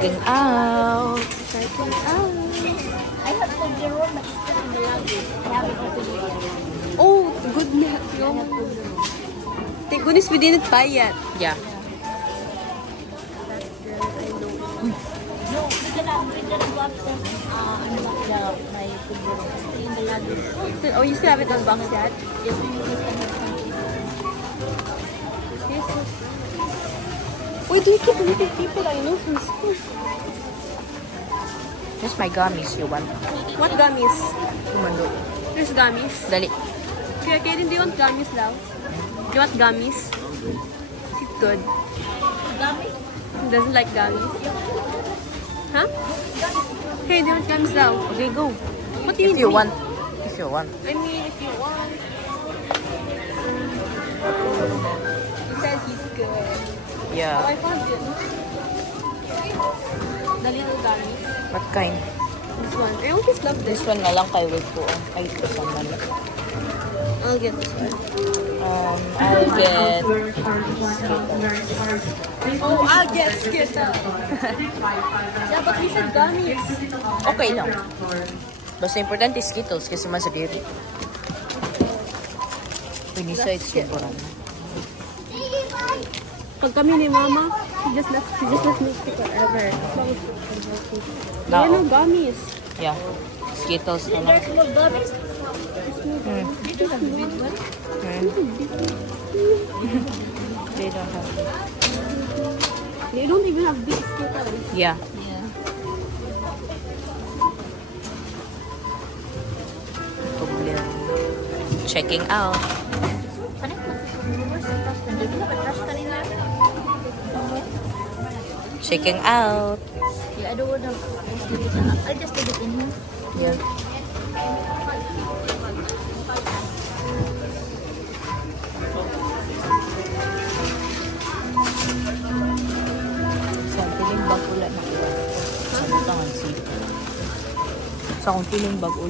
Checking out. Checking out. I have Toblerone, but it's still in the luggage. I haven't opened it yet. Oh, good na. Thank goodness we didn't buy yet. Yeah. No, we're gonna go upstairs and unbox my Toblerone. It's still in the luggage. Oh, you still haven't unboxed that? Yes, we will just Why do you keep meeting people I know from school? Just my gummies you want. What gummies? Kumando. There's gummies. Dali. Kaya hindi want gummies daw. Do you want gummies? It's good. gummies. He doesn't like gummies. Huh? Hey, do you want gummies daw? Okay, go. What do you If you mean? want. If you want. I mean, if you want. He said he's good. Oh, Yeah. I found it. The little gummies. What kind? This one. I always love this. This one na lang kay wait ko. Ay, ito sa mali. I'll get this one. I'll get... Oh, I'll get Skittles. Yeah, but he said gummies. Okay lang. Basta importante Skittles kasi masagiri. Pinisa it's sobrang. Pag kami ni Mama, she just left me forever. No. No gummies. Yeah. Skittles na lang. There's more gummies. Hmm. This is a big one. They don't have it. They don't even have big Skittles. Yeah. Yeah. Checking out. Checking out. Yeah, I don't want to. I'll just leave it in here. Yeah. Sa piling bag ulan na uwan. Sa tangan si. Sa akong piling bag ulan.